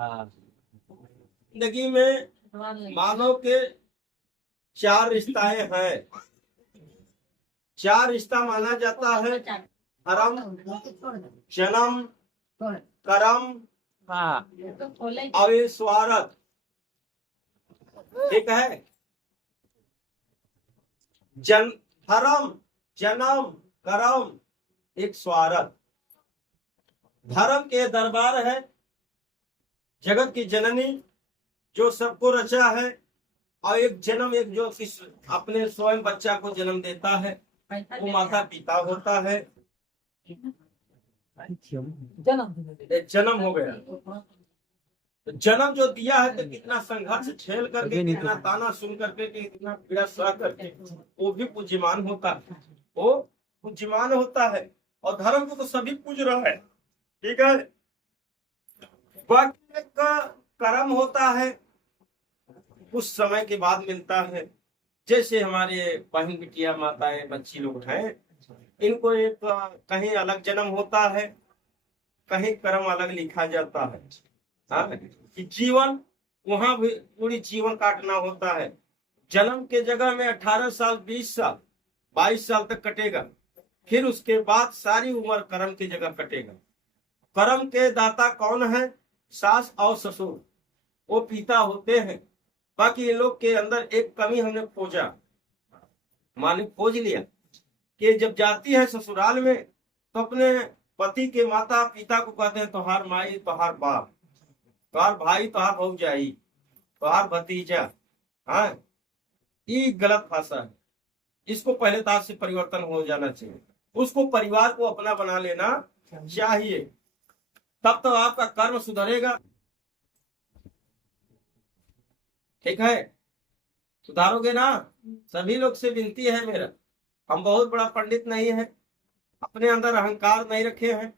जिंदगी में मानव के 4 रिश्ताएं हैं। 4 रिश्ता माना जाता है धर्म, जन्म, कर्म और ये स्वार्थ। ठीक है, धर्म, जन्म, कर्म, एक स्वार्थ। धर्म के दरबार है जगत की जननी जो सबको रचा है, और एक जन्म, एक जो अपने स्वयं बच्चा को जन्म देता है वो माता पिता होता है। जन्म हो गया। तो जन्म जो दिया है तो कितना संघर्ष झेल करके, कितना ताना सुन करके, कितना पीड़ा सह करके वो भी पूज्यमान होता है, वो पूज्यमान होता है। और धर्म को तो सभी पूज रहा है। ठीक है, बाकी एक कर्म होता है, कुछ समय के बाद मिलता है। जैसे हमारे बहन बिटिया माताएं बच्ची लोग हैं, इनको एक कहीं अलग जन्म होता है, कहीं कर्म अलग लिखा जाता है। हाँ, कि जीवन वहां भी पूरी जीवन काटना होता है। जन्म के जगह में 18 साल, 20 साल, 22 साल तक कटेगा। फिर उसके बाद सारी उम्र कर्म की जगह कटेगा। कर्म के दाता कौन है? सास और ससुर, वो पिता होते हैं। बाकी ये लोग के अंदर एक कमी हमने खोजा, मालिक खोज लिया कि जब जाती है ससुराल में तो अपने पति के माता पिता को कहते हैं तोहार माई, तोहार बाप, तोहार भाई, तोहार भौजाई, तोहार भतीजा। हाँ, ये गलत भाषा है। इसको पहले तार से परिवर्तन हो जाना चाहिए। उसको परिवार को अपना बना लेना चाहिए, तब तो आपका कर्म सुधरेगा। ठीक है, सुधारोगे ना? सभी लोग से विनती है मेरा, हम बहुत बड़ा पंडित नहीं है, अपने अंदर अहंकार नहीं रखे हैं,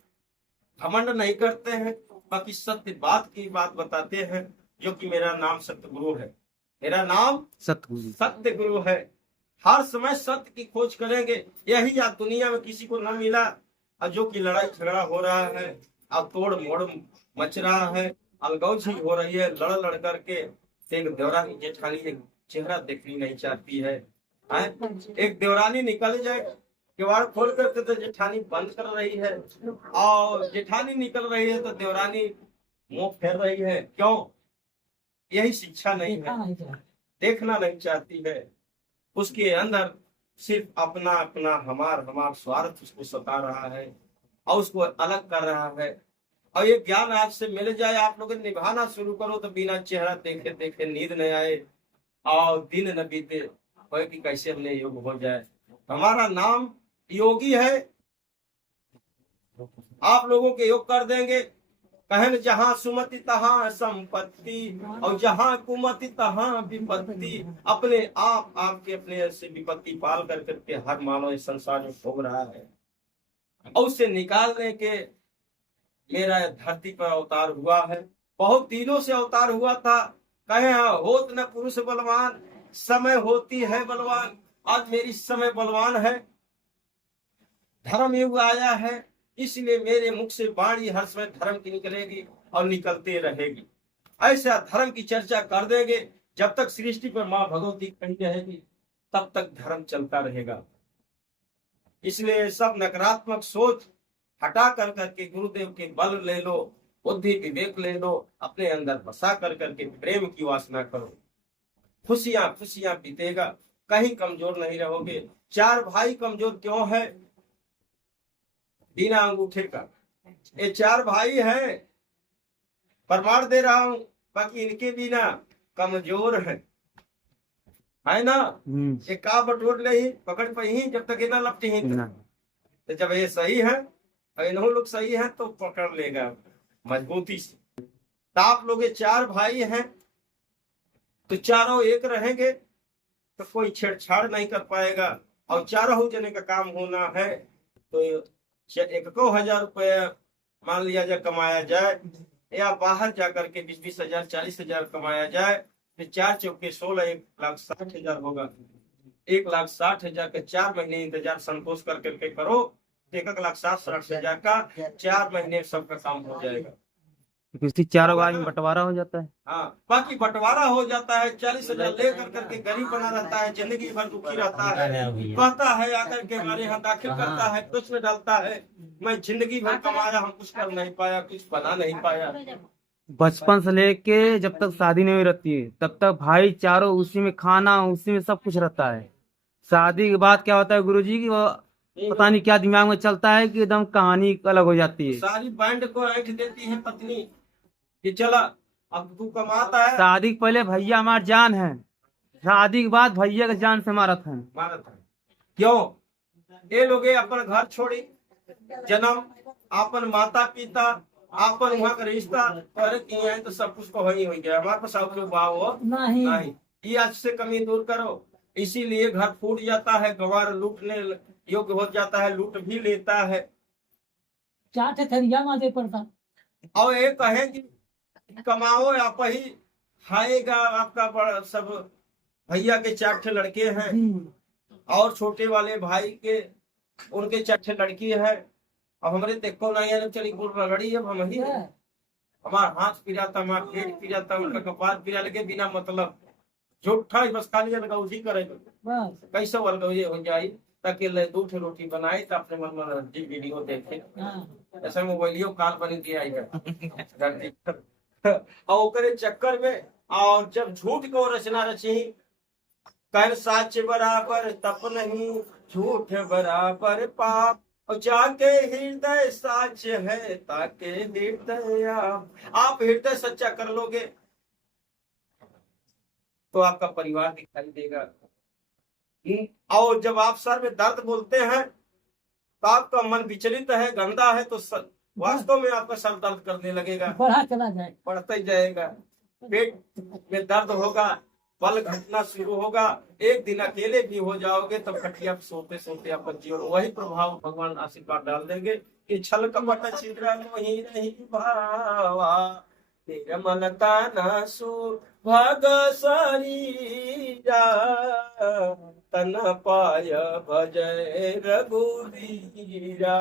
घमंड नहीं करते हैं, बाकी सत्य बात की बात बताते हैं। जो कि मेरा नाम सतगुरु है, मेरा नाम सत्य गुरु है। हर समय सत्य की खोज करेंगे। यही आज दुनिया में किसी को न मिला, और जो कि लड़ाई झगड़ा हो रहा है, अब तोड़ मोड़ मच रहा है, अलगौजी हो रही है, लड़ लड़ करके। एक देवरानी जेठानी एक चेहरा देखनी नहीं चाहती है। एक देवरानी निकल जाए किवाड़ खोल करके तो जेठानी बंद कर रही है, और जेठानी निकल रही है तो देवरानी मुंह फेर रही है। क्यों? यही शिक्षा नहीं है, देखना नहीं चाहती है। उसके अंदर सिर्फ अपना अपना हमार स्वार्थ उसको सता रहा है और उसको अलग कर रहा है। और ये ज्ञान आपसे मिल जाए, आप लोग निभाना शुरू करो तो बिना चेहरा देखे देखे नींद न आए और दिन न बीते, कि कैसे हमने योग हो जाए। हमारा नाम योगी है, आप लोगों के योग कर देंगे। कहन जहाँ सुमति तहाँ संपत्ति, और जहाँ कुमति तहाँ विपत्ति। अपने आप आपके अपने से विपत्ति पाल कर करके हर मानव इस संसार में भोग रहा है, और उससे निकालने के मेरा धरती पर अवतार हुआ है। बहुत दिनों से अवतार हुआ था। कहे होत न पुरुष बलवान, समय होती है बलवान। आज मेरी समय बलवान है, धर्म युग आया है, इसलिए मेरे मुख से वाणी हर समय धर्म की निकलेगी और निकलते रहेगी। ऐसा धर्म की चर्चा कर देंगे। जब तक सृष्टि पर माँ भगवती कहीं रहेगी तब तक धर्म चलता रहेगा। इसलिए सब नकारात्मक सोच हटा कर करके गुरुदेव के बल ले लो, बुद्धि विवेक ले लो, अपने अंदर बसा कर करके प्रेम की वासना करो। खुशियां खुशियां बीतेगा, कहीं कमजोर नहीं रहोगे। 4 भाई कमजोर क्यों है? बिना अंगूठे का। ये 4 भाई हैं, प्रमाण दे रहा हूं, बाकी इनके बिना कमजोर है ना। ये का बटोर ले ही पकड़ पाई ही जब तक ये ना लपटी ही। तो जब ये सही है और इन्हों लोग सही है तो पकड़ लेगा मजबूती से। तो आप लोग 4 भाई हैं तो चारों एक रहेंगे तो कोई छेड़छाड़ नहीं कर पाएगा। और चारों जने का काम होना है तो 1,000 रुपये मान लिया जाए कमाया जाए, या बाहर जाकर के 20,000 40,000 कमाया जाए, फिर 4 चौके 16, 1,60,000 होगा। 1,60,000 के 4 महीने इंतजार संतोष कर करके करो, 1,60,000 का 4 महीने सबका काम हो जाएगा। किसी चारों गाय में बंटवारा हो जाता है। हाँ, बाकी बंटवारा हो जाता है, 40,000 लेकर करके गरीब बना रहता है, जिंदगी भर दुखी रहता है, कहता है आकर के हमारे यहाँ दाखिल करता है, प्रश्न डालता है, मैं जिंदगी भर कमाया, हम कुछ कर नहीं पाया, कुछ बना नहीं पाया। बचपन से लेके जब तक शादी नहीं हुई रहती है तब तक भाई चारों उसी में, खाना उसी में, सब कुछ रहता है। शादी के बाद क्या होता है गुरुजी की, वो पता नहीं क्या दिमाग में चलता है कि एकदम कहानी अलग हो जाती है। सारी बैंड को ऐंठ देती है पत्नी कि चला अब तू कमाता है। शादी के पहले भैया हमार जान है, शादी के बाद भैया के जान से मारत है। भारत है क्यों? ये लोग अपन घर छोड़ी, जन्म, अपन माता पिता, अपन वहाँ का रिश्ता पर किए हैं, तो सब कुछ को वही हो गया। हमारे पास और कोई भाव हो नहीं। ये आज से कमी दूर करो, इसीलिए घर फूट जाता है, गंवार लूटने योग्य हो जाता है, लूट भी लेता है। चाट थरिया मादे पड़ता। और ये कहे कि कमाओ आप ही खाएगा आपका बड़ा सब। भैया के 4 ठे लड़के हैं और छोटे वाले भाई के उनके 4 ठे लड़की है। अब हमारे देखो नहीं है, चली गुड़ रगड़ी, अब हम ही हमारा हाथ पिराता, हमारा पेट पिराता, उनका कपार पिरा लगे बिना मतलब झूठा ही बस खाली लगा उसी करेगा। कैसे वर्ग ये हो जाए ताकि 2 ठे रोटी बनाए तो अपने मन में जी वीडियो देखे, ऐसा मोबाइलियो काल बनी दिया और ओकरे चक्कर में और जब झूठ को रचना रची, कर साच बराबर तप नहीं, झूठ बराबर पाप, और जाके हृदय साच है ताके हृदय आप हृदय सच्चा कर लोगे तो आपका परिवार दिखाई देगा। और जब आप सर में दर्द बोलते हैं तो आपका मन विचलित है, गंदा है, तो वास्तव में आपका सर दर्द करने लगेगा, बढ़ा चला जाए, बढ़ता ही जाएगा। पेट में दर्द होगा, बल घटना शुरू होगा, एक दिन अकेले भी हो जाओगे तब खटिया सोते सोते आपका जीवन वही प्रभाव भगवान आशीर्वाद डाल देंगे कि छल कपट छिद्र मोहि नहीं भावा, तेरा मन ताना सो भग शरीरा, तन पाय भजय रघुवीरा।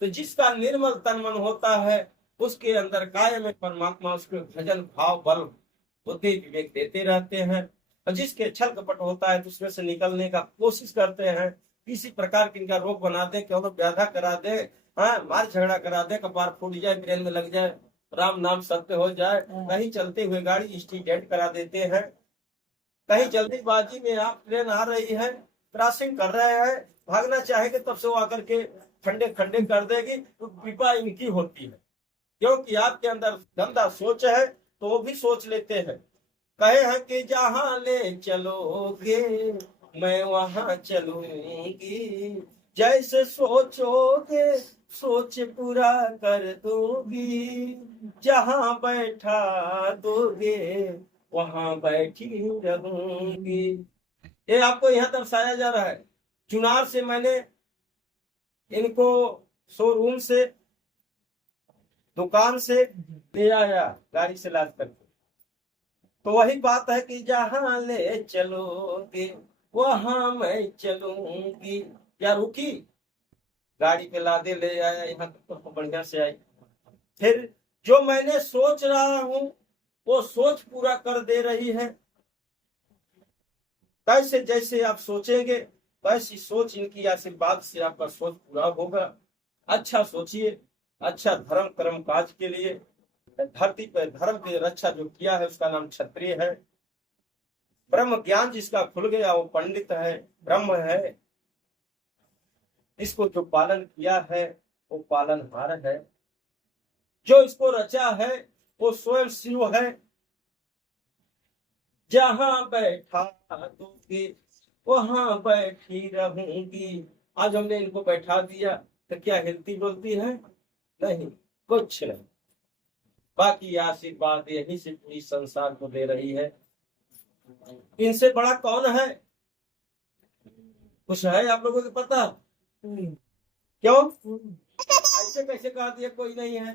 तो जिसका निर्मल तन मन होता है उसके अंदर कायम में परमात्मा उसके भजन भाव बल बुद्धि विवेक देते रहते हैं। और जिसके छल कपट होता है तो उसमें से निकलने का कोशिश करते हैं, किसी प्रकार की इनका रोग बना दे, क्यों व्याधा करा दे, हाँ मार झगड़ा करा दे, कपार फूट जाए, ब्रेन में लग जाए, राम नाम सत्य हो जाए, कहीं चलते हुए गाड़ी स्टीडेंट करा देते हैं, कहीं जल्दीबाजी में आप ट्रेन आ रही है, क्रॉसिंग कर रहे हैं, भागना चाहेंगे तब से वो आकर के खंडे खंडे कर देगी, तो कृपा इनकी होती है क्योंकि आपके अंदर गंदा सोच है तो वो भी सोच लेते हैं। कहे हैं कि जहां ले चलोगे मैं वहां चलूंगी, जैसे सोचोगे सोच पूरा कर दूंगी, जहां बैठा दोगे वहां बैठी रहूंगी। ये आपको यहाँ दर्शाया जा रहा है। चुनार से मैंने इनको शोरूम से दुकान से ले आया गाड़ी से लाद करके, तो वही बात है कि जहां ले चलोगे वहां मैं चलूंगी। या रुकी, गाड़ी पे लादे ले आया, यहाँ तक तो बढ़िया से आई। फिर जो मैंने सोच रहा हूं वो सोच पूरा कर दे रही है। कैसे जैसे आप सोचेंगे वैसी सोच इनकी आशीर्वाद से आपका सोच पूरा होगा। अच्छा सोचिए, अच्छा धर्म कर्म काज के लिए। धरती पर धर्म की रक्षा जो किया है उसका नाम क्षत्रिय है। ब्रह्म ज्ञान जिसका खुल गया वो पंडित है, ब्रह्म है। इसको जो पालन किया है वो पालनहार है। जो इसको रचा है वो स्वयं शिव है। जहां बैठा दूंगी वहां बैठी रहूंगी। आज हमने इनको बैठा दिया तो क्या हिलती डुलती है? नहीं, कुछ नहीं। बाकी आशीर्वाद यही से पूरी संसार को दे रही है। इनसे बड़ा कौन है? कुछ है आप लोगों को पता? क्यों ऐसे कैसे कहा दिया कोई नहीं है?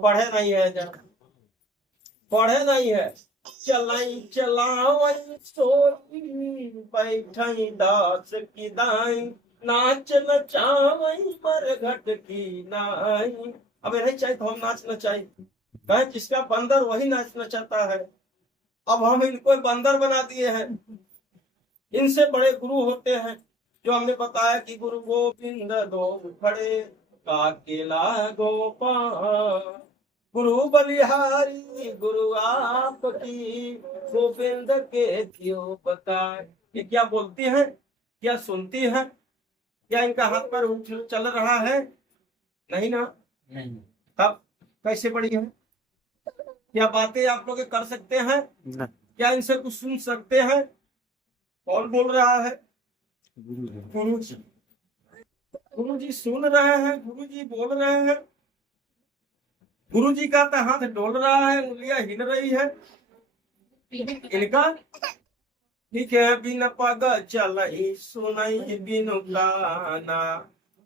पढ़े नहीं है, जरा पढ़े नहीं है। चलाई चलावई सोई बैठाई दास की दाई, नाच नचावई पर घट की नाई। अब नहीं चाहिए तो हम नाच नचाई, कहे जिसका बंदर वही नाचना चाहता है। अब हम इनको बंदर बना दिए हैं। इनसे बड़े गुरु होते हैं, जो हमने बताया कि गुरु गोविंद दो खड़े काकेला गोपाल, गुरु बलिहारी गुरु आपकी, गोविंद के क्यों बताए। ये क्या बोलती है, क्या सुनती है, क्या इनका हाथ पर उठ चल रहा है? नहीं ना। नहीं। तब कैसे बड़ी है? क्या बातें आप लोग कर सकते हैं? क्या इनसे कुछ सुन सकते हैं? कौन बोल रहा है? गुरु जी। गुरु जी सुन रहे हैं, गुरु जी बोल रहे हैं। गुरु जी का तो हाथ डोल रहा है, उंगलियां हिल रही है। इनका ठीक है, बिन पग चलई सुनई बिनु गाना,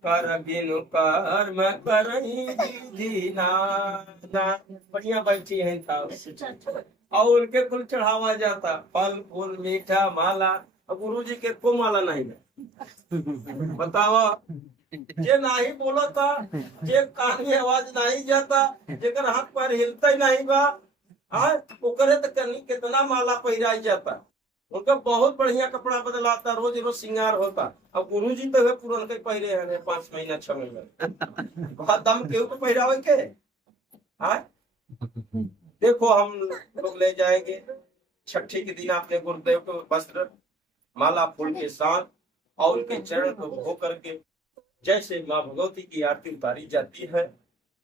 कर बिनु कर्म करई विधि नाना। बढ़िया बैठी है और उनके कुल चढ़ावा जाता फल फूल मीठा माला। और गुरु जी के को माला नहीं है। बताओ, जे नहीं बोला था, जे कान में आवाज नहीं जाता, जेकर हाथ पैर हिलता ही नहीं बा, हाँ ओकरे तो कहीं कितना माला पहिराई जाता। उनका बहुत बढ़िया कपड़ा बदलाता, रोज रोज श्रृंगार होता। अब गुरु जी तो पुरान के पहले हैं 5 महीना 6 महीना बहुत दम केहू को पहरावे के। हाँ देखो, हम लोग ले जाएंगे छठी के दिन अपने गुरुदेव को वस्त्र माला फूल के साथ और उनके चरण को धो करके जैसे माँ भगवती की आरती उतारी जाती है।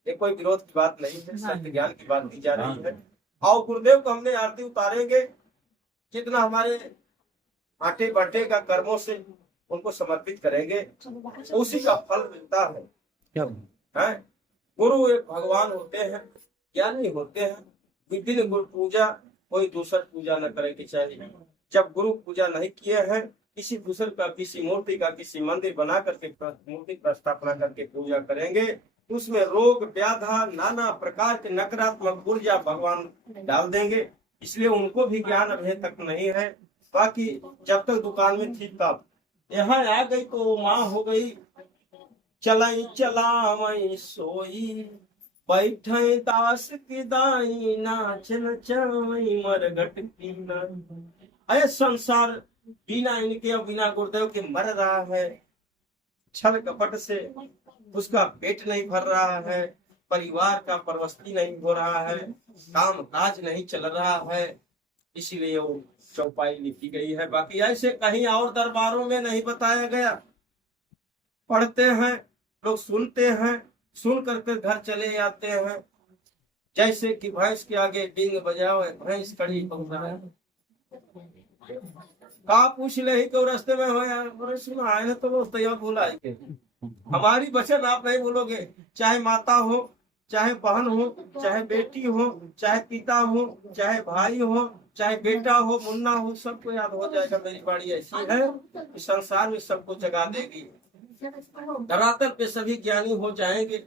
ये कोई विरोध की बात नहीं है, सत्य ज्ञान की बात की जा रही है। और गुरुदेव को हमने आरती उतारेंगे, जितना हमारे आटे बाटे का कर्मों से उनको समर्पित करेंगे, उसी का फल मिलता है। गुरु एक भगवान होते हैं, ज्ञानी होते हैं। विभिन्न गुरु पूजा कोई दूसरा पूजा न करे के चाहिए। जब गुरु पूजा नहीं किए हैं, किसी दूसरे का, किसी मूर्ति का, किसी मंदिर बना करके मूर्ति पर स्थापना करके पूजा करेंगे, उसमें रोग व्याधा नाना प्रकार के नकारात्मक ऊर्जा भगवान डाल देंगे। इसलिए उनको भी ज्ञान अभी तक नहीं है। बाकी जब तक दुकान में थी तब, यहाँ आ गई तो माँ हो गई चलाई चलावई सोई, बैठे दास की दाई नाच नचावई मरघट की ना। अरे संसार बिना इनके और बिना गुरुदेव के मर रहा है। छल कपट से उसका पेट नहीं भर रहा है, परिवार का परवस्ती नहीं हो रहा है, काम काज नहीं चल रहा है। इसीलिए वो चौपाई लिखी गई है। बाकी ऐसे कहीं और दरबारों में नहीं बताया गया। पढ़ते हैं लोग, सुनते हैं, सुन करके घर चले जाते हैं। जैसे कि भैंस के आगे बिंग बजाओ, भैंस कड़ी पहुंचा है। का पूछ ले ही तो रास्ते में हो यार, सुना आए तो वो तैयार भूलाएंगे। हमारी वचन आप नहीं भूलोगे, चाहे माता हो, चाहे बहन हो, चाहे बेटी हो, चाहे पिता हो, चाहे भाई हो, चाहे बेटा हो, मुन्ना हो, सबको याद हो जाएगा। मेरी बाड़ी ऐसी है कि संसार में सबको जगा देगी। धरातल पे सभी ज्ञानी हो जाएंगे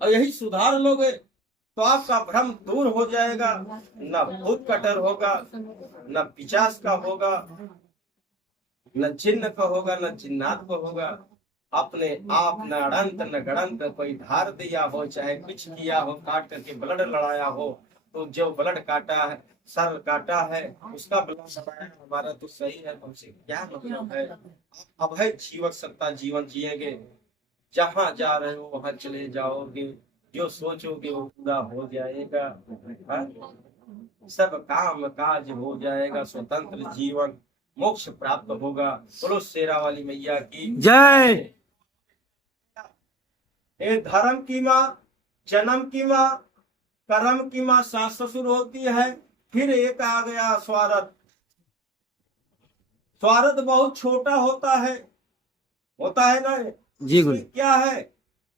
और यही सुधार लोगे तो आपका भ्रम दूर हो जाएगा। न भूत कटर होगा, न पिशाच का होगा, न चिन्ह का होगा, न चिन्हात का होगा। अपने आप न अड़ंत न गड़ंत कोई धार दिया हो, चाहे कुछ किया हो, काट करके ब्लड लड़ाया हो, तो जो ब्लड काटा है, सर काटा है, उसका ब्लड लड़ाया हमारा तो सही है, तुमसे क्या मतलब है। अब है जीवक सत्ता जीवन जिएंगे, जहाँ जा रहे हो वहां चले जाओगे, जो सोचोगे वो पूरा हो जाएगा। सब काम काज हो जाएगा, स्वतंत्र जीवन मोक्ष प्राप्त होगा। बोलो शेरा वाली मैया की जय। ये धर्म की माँ, जन्म की माँ, कर्म की माँ सास ससुर होती है। फिर एक आ गया स्वार्थ। स्वार्थ बहुत छोटा होता है ना जी गुरु। क्या है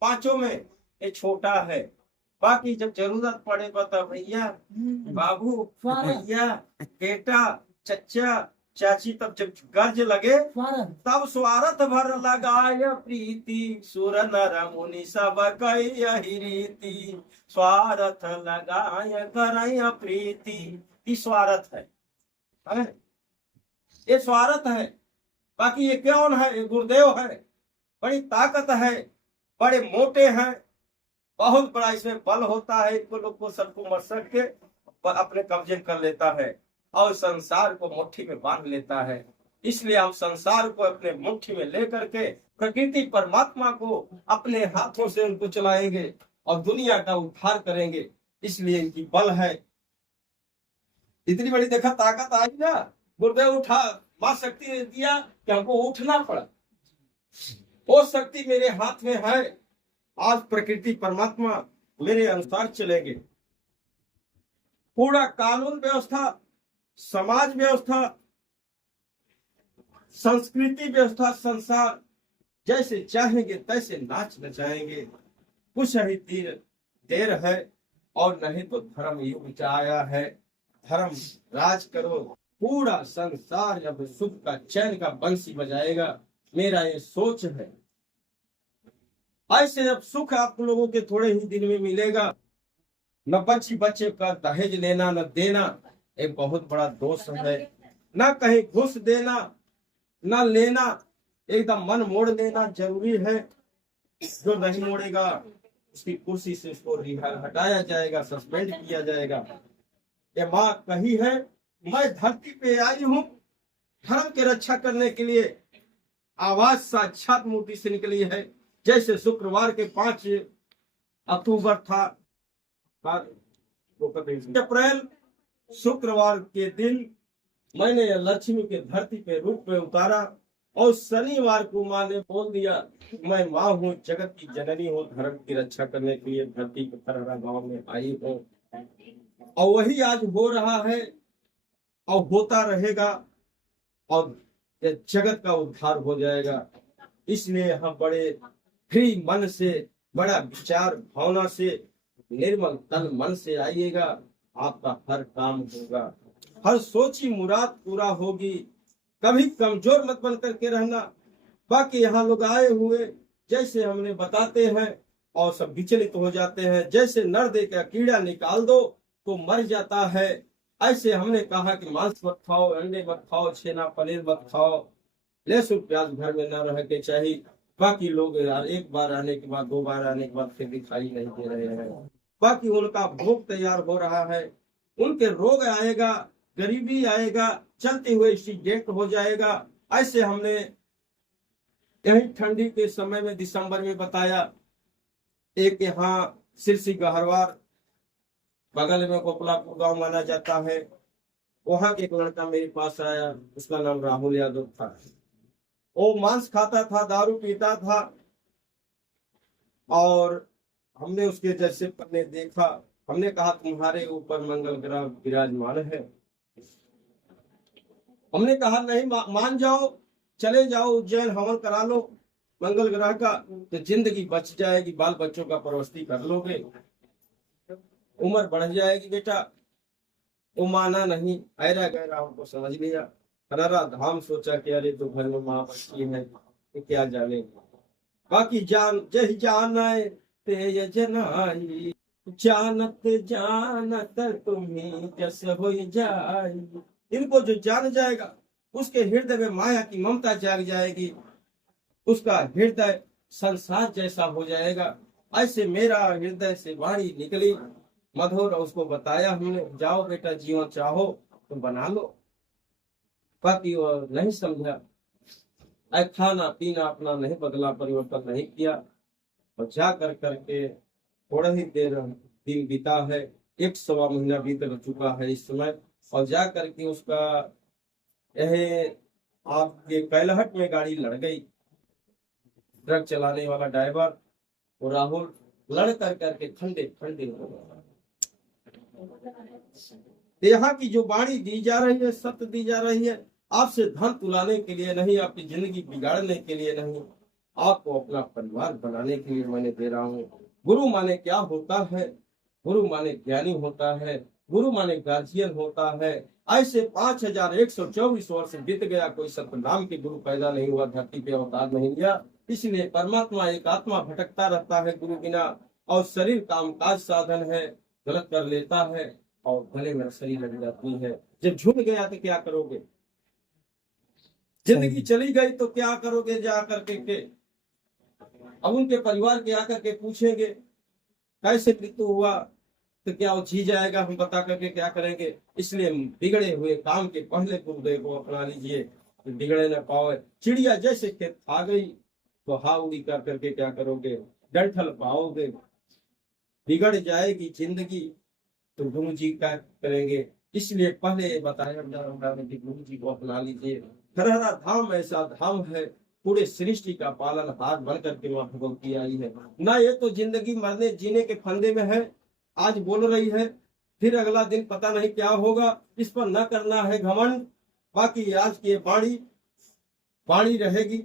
पांचों में ये छोटा है। बाकी जब जरूरत पड़े बता भैया, बाबू, भैया, बेटा, चचा, चाची, तब जब गर्ज लगे तब स्वार्थ भर लगाय प्रीति, सुर नर मुनि सब कही रीति, स्वार्थ लगाय करय प्रीति। ये स्वार्थ है, ये स्वार्थ है। बाकी ये कौन है? ये गुरुदेव है, बड़ी ताकत है, बड़े मोटे हैं बहुत बड़ा इसमें बल होता है। इनको लोग को सबको मसक के अपने कब्जे कर लेता है और संसार को मुट्ठी में बांध लेता है। इसलिए हम संसार को अपने मुट्ठी में लेकर के प्रकृति परमात्मा को अपने हाथों से उनको चलाएंगे और दुनिया का उद्धार करेंगे। इसलिए इनकी बल है। इतनी बड़ी देखा ताकत आई ना, गुरुदेव उठा, मां शक्ति ने दिया कि हमको उठना पड़ा। वो शक्ति मेरे हाथ में है। आज प्रकृति परमात्मा मेरे अनुसार चलेंगे। पूरा कानून व्यवस्था, समाज व्यवस्था, संस्कृति व्यवस्था, संसार जैसे चाहेंगे तैसे नाच नचाएंगे। कुछ ही देर है और नहीं तो धर्म युग आया है। धर्म राज करो, पूरा संसार जब सुख का चैन का बंसी बजाएगा। मेरा ये सोच है। ऐसे जब सुख आप लोगों के थोड़े ही दिन में मिलेगा, न बच्चे का दहेज लेना न देना एक बहुत बड़ा दोष है। न कहीं घुस देना न लेना, एकदम मन मोड़ लेना जरूरी है। जो नहीं मोड़ेगा उसकी कुर्सी से उसको हटाया जाएगा, सस्पेंड किया जाएगा। ये माँ कही है, मैं धरती पे आई हूँ धर्म की रक्षा करने के लिए। आवाज साक्षात मूर्ति से निकली है। जैसे शुक्रवार के 5 अक्टूबर था, अप्रैल शुक्रवार के दिन मैंने लक्ष्मी के धरती पे रूप में उतारा और शनिवार को माँ ने बोल दिया, मैं माँ हूँ, जगत की जननी हूँ, धर्म की रक्षा करने के लिए धरती के थरहरा गांव में आई हूँ। और वही आज हो रहा है और होता रहेगा और ये जगत का उद्धार हो जाएगा। इसलिए हम बड़े फ्री मन से, बड़ा विचार भावना से, निर्मल तन मन से आइएगा। आपका हर काम होगा, हर सोची मुराद पूरा होगी। कभी कमजोर मत बन करके रहना। बाकी यहाँ लोग आए हुए जैसे हमने बताते हैं और सब विचलित हो जाते हैं। जैसे नर दे का कीड़ा निकाल दो तो मर जाता है, ऐसे हमने कहा कि मांस मत खाओ, अंडे मत खाओ, छेना पनीर मत खाओ, लहसुन प्याज घर में न रह के चाहिए। बाकी लोग एक बार आने के बाद, 2 बार आने के बाद फिर दिखाई नहीं दे रहे हैं। बाकी उनका भोग तैयार हो रहा है, उनके रोग आएगा, गरीबी आएगा, चलते हुए एक्सीडेंट हो जाएगा। ऐसे हमने यही ठंडी के समय में दिसंबर में बताया। एक यहाँ सिरसी गहरवार बगल में कोपलापुर गांव माना जाता है, वहां के एक लड़का मेरे पास आया, उसका नाम राहुल यादव था। वो मांस खाता था, दारू पीता था और हमने उसके जैसे पन्ने देखा। हमने कहा तुम्हारे ऊपर मंगल ग्रह विराजमान है। हमने कहा नहीं, मान जाओ, चले जाओ उज्जैन, हवन करा लो मंगल ग्रह का, तो जिंदगी बच जाएगी, बाल बच्चों का परवस्ती कर लोगे, उम्र बढ़ जाएगी बेटा। वो माना नहीं, ऐरा गैरा हमको समझ लिया। हरारा धाम सोचा कि अरे तो घर में माँ बच्ची है, तो क्या जाने। बाकी जान जही जान आए तेज जनाई, जानत जानत तुम्हें जस हो जाए। इनको जो जान जाएगा उसके हृदय में माया की ममता जाग जाएगी, उसका हृदय संसार जैसा हो जाएगा। ऐसे मेरा हृदय से वाणी निकली मधुर, उसको बताया हमने, जाओ बेटा जीवन चाहो तो बना लो। बाकी वो नहीं समझा, खाना पीना अपना नहीं बदला, परिवर्तन नहीं किया और जा कर करके थोड़ा ही देर दिन बीता है, 1 सवा महीना बीत चुका है इस समय। और जा करके उसका यह आपके कैलहट में गाड़ी लड़ गई। ट्रक चलाने वाला ड्राइवर और राहुल लड़ कर करके खंडे खंडे हो गया। यहाँ की जो वाणी दी जा रही है, सत्य दी जा रही है, आपसे धन तुलाने के लिए नहीं, आपकी जिंदगी बिगाड़ने के लिए नहीं, आपको अपना परिवार बनाने के लिए मैंने दे रहा हूँ। गुरु माने क्या होता है? गुरु माने ज्ञानी होता है, गुरु माने गार्जियन होता है। ऐसे 5124 वर्ष बीत गया, कोई सतनाम के गुरु पैदा नहीं हुआ, धरती पे अवतार नहीं लिया। इसलिए परमात्मा एक आत्मा भटकता रहता है गुरु बिना, और शरीर कामकाज साधन है, गलत कर लेता है और गले में सही लग जाती है। जब झूठ गया तो क्या करोगे? जिंदगी चली गई तो क्या करोगे? जा करके के अब उनके परिवार के आकर के पूछेंगे कैसे मृत्यु हुआ, तो क्या वो जी जाएगा, हम बता करके क्या करेंगे। इसलिए बिगड़े हुए काम के पहले गुरुदेव को अपना लीजिए, तो बिगड़े न पाओ। चिड़िया जैसे खेत आ गई तो हा उड़ी कर करके क्या करोगे, डंठल पाओगे। बिगड़ जाएगी जिंदगी तो गुरु जी क्या करेंगे। इसलिए पहले ये बताया जा रहा है कि गुरु जी को अपना लीजिए। हरहरा धाम ऐसा धाम है, पूरे सृष्टि का पालन हाथ बन करके वहां भगवती आई है ना। ये तो जिंदगी मरने जीने के फंदे में है, आज बोल रही है, फिर अगला दिन पता नहीं क्या होगा। इस पर न करना है घमंड। बाकी आज की वाणी रहेगी,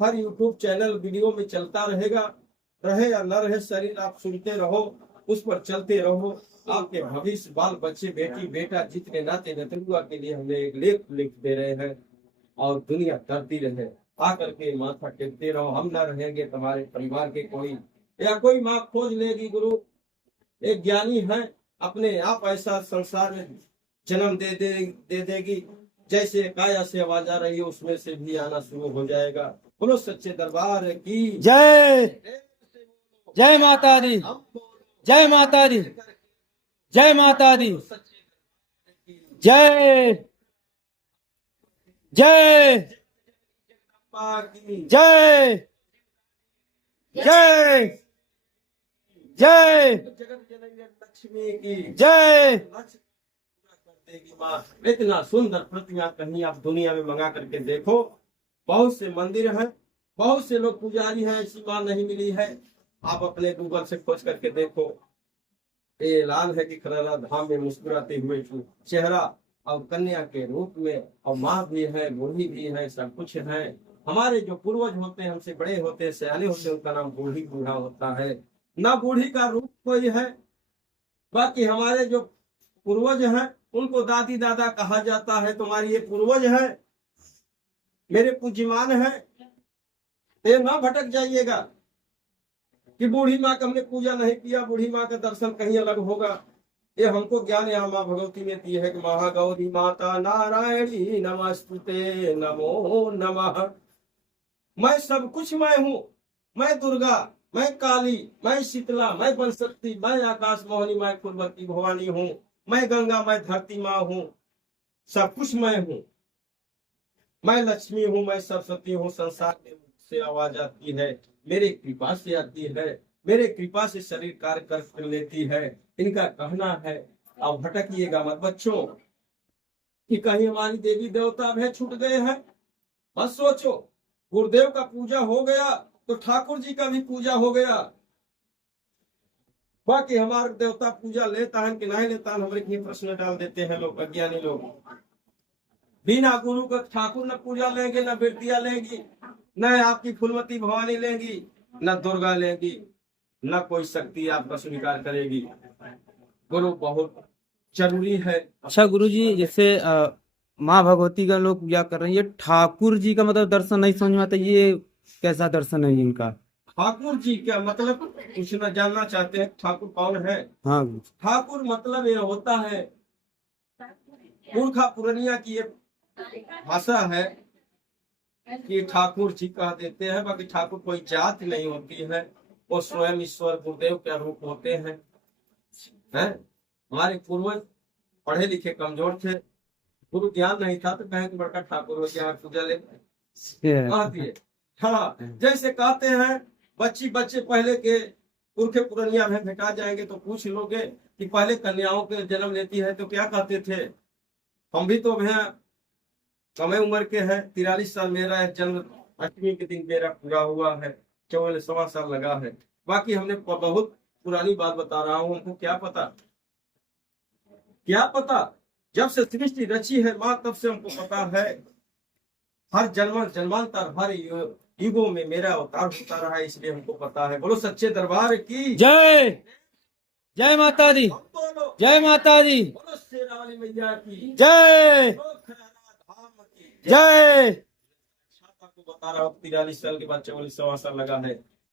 हर यूट्यूब चैनल वीडियो में चलता रहेगा। रहे या न रहे शरीर, आप सुनते रहो, उस पर चलते रहो। आपके भविष्य, बाल बच्चे, बेटी बेटा, जितने नाते नतरुआ के लिए हमने एक लेख लिख दे रहे हैं, और दुनिया डरती रहे। आकर के माथा टेकते रहो। हम न रहेंगे, तुम्हारे परिवार के कोई या कोई माँ खोज लेगी। गुरु एक ज्ञानी है, अपने आप ऐसा संसार में जन्म दे देगी। जैसे काया से आवाज आ रही है, उसमें से भी आना शुरू हो जाएगा। बोलो सच्चे दरबार की जय। जय माता दी, जय माता दी, जय माता दी, जय जय जय जय जय जगत जननी लक्ष्मी की जय। लक्ष्य पूरा कर देगी माँ। इतना सुंदर प्रतिमा कहीं आप दुनिया में मंगा करके देखो। बहुत से मंदिर हैं, बहुत से लोग पुजारी हैं, ऐसी माँ नहीं मिली है। आप अपने गूगल से खोज करके देखो। ये ऐलान है कि खररा धाम में मुस्कुराते हुए चेहरा और कन्या के रूप में, और माँ भी है, बूढ़ी भी है, सब कुछ है। हमारे जो पूर्वज होते हैं, हमसे बड़े होते हैं, सयाने होते हैं, उनका नाम बूढ़ी बूढ़ा होता है, ना बूढ़ी का रूप कोई है। बाकी हमारे जो पूर्वज हैं, उनको दादी दादा कहा जाता है। तुम्हारी ये पूर्वज है, मेरे पूज्यमान है। ये ना भटक जाइएगा कि बूढ़ी माँ का हमने पूजा नहीं किया, बूढ़ी माँ का दर्शन कहीं अलग होगा। ये हमको ज्ञान यहाँ माँ भगवती ने दी है कि महागौरी माता नारायणी नमस्ते नमो नमः। मैं सब कुछ मैं हूँ, मैं दुर्गा, मैं काली, मैं शीतला, मैं बनशक्ति, मैं आकाश मोहिनी, मैं फुलवती भवानी हूँ, मैं गंगा, मैं धरती माँ हूँ, सब कुछ मैं हूँ। मैं लक्ष्मी हूँ, मैं सरस्वती हूँ। संसार से आवाज आती है, मेरे कृपा से आती है, मेरे कृपा से शरीर कार्य कर लेती है। इनका कहना है। अब भटकिएगा मत बच्चों कि कहीं हमारी देवी देवता भी छूट गए हैं। मत सोचो, गुरुदेव का पूजा हो गया तो ठाकुर जी का भी पूजा हो गया। बाकी हमारे देवता पूजा लेता है कि नहीं लेता है, हमारे ये प्रश्न डाल देते हैं लोग, अज्ञानी लोग। बिना गुरु का ठाकुर न पूजा लेंगे, न बेटियां लेंगी, न आपकी फुलमती भवानी लेंगी, न दुर्गा लेंगी, न कोई शक्ति आपका स्वीकार करेगी। गुरु बहुत जरूरी है। अच्छा गुरुजी, जैसे माँ भगवती का लोग पूजा कर रहे हैं, ये ठाकुर जी का मतलब दर्शन नहीं समझ में आता, ये कैसा दर्शन है इनका? ठाकुर जी क्या मतलब पूछना जानना चाहते हैं, ठाकुर कौन है? हाँ ठाकुर मतलब ये होता है, पुरखा पुरनिया की ये भाषा है कि ठाकुर जी कह देते हैं। बाकी ठाकुर कोई जात नहीं होती है, वो स्वयं ईश्वर गुरुदेव के रूप होते हैं। हमारे पूर्वज पढ़े लिखे कमजोर थे, गुरु ज्ञान नहीं था, तो कहें कि बड़का ठाकुर हो गया, पूजा ले कहती है। हाँ, जैसे कहते हैं बच्चे पहले के पुरखे पुरनिया में भेटा जाएंगे तो पूछ लोगे कि पहले कन्याओं के जन्म लेती है तो क्या कहते थे। हम भी तो भैया कम उम्र के हैं, 43 साल मेरा है, जन्म अष्टमी के दिन मेरा पूरा हुआ है, 14 साल लगा है। बाकी हमने बहुत पुरानी बात बता रहा हूँ, हमको क्या पता, जब से सृष्टि रची है माँ तब से हमको पता है। हर जन्मांतर हर युगों में मेरा अवतार होता रहा है, इसलिए हमको पता है। बोलो सच्चे दरबार की जय। जय माता दी, जय माता दी, बोलो शेरा वाली मैया की जय, धाम की जय। आपको बता रहा हूँ, 43 साल के बाद 44वां साल लगा है।